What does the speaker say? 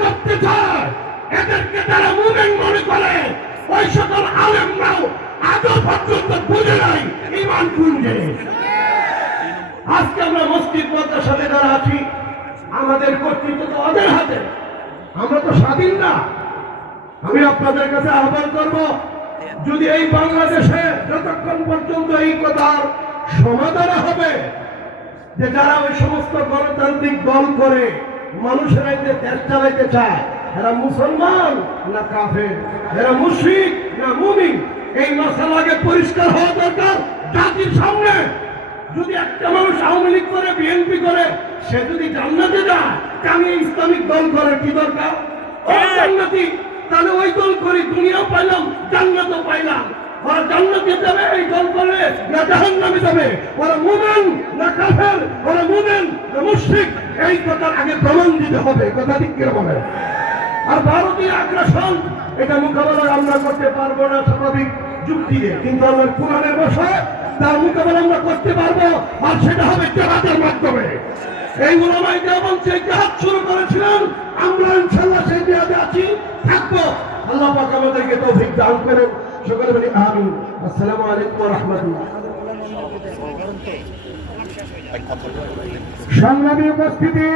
করতে চায়, এদেরকে মনে করে, ওই সকল আলেমরাও পর্যন্ত বুঝে নাই ইমান আজকে আমরা মসজিদ মাদ্রাসাতে যারা আছি, আমাদের কর্তৃত্ব তো ওদের হাতে। আমরা তো স্বাধীন না। আমি আপনাদের কাছে আহ্বান করব, যদি এই বাংলাদেশে যতক্ষণ পর্যন্ত এই কথার সমাধান হবে, যে যারা ওই সমস্ত গণতান্ত্রিক দল করে মানুষের আইনে দেশ চালাইতে চায় এরা মুসলমান না কাফের? এরা মুশরিক না মুমিন? এই মশাল আগে পরিষ্কার হওয়া দরকার জাতির সামনে। যদি একটা মানুষ আওয়ামী লীগ করে বিএনপি করে সে যদি জান্নাতে যায় আমি ইসলামিক দল করে কি দরকার? জান্নাতি তাহলে ওই দল করি দুনিয়াও পাইলাম জান্নাতও পাইলাম। ওরা জান্নাতে যাবে, এই দল না জাহান্নামে যাবে ওরা মুমেন না কাফের ওরা মুমেন না মুশরিক, এই কথার আগে প্রমাণ দিতে হবে কথা ঠিক কীরকম আর ভারতীয় আগ্রাসন, এটা মোকাবেলা আমরা করতে পারব না, স্বাভাবিক যুক্তি দিয়ে। কিন্তু আমার কোরআনের ভাষায় তার মোকাবেলা আমরা করতে পারব, আর সেটা হবে জাহাজের মাধ্যমে। এই ওলামাই যেমন সেই জাহাজ আল্লাহ পাক আমাদেরকে তৌফিক দান করেন সকলে বলি আমিন। আসসালামু আলাইকুম ওয়া রাহমাতুল্লাহ। সংগ্রামী উপস্থিতি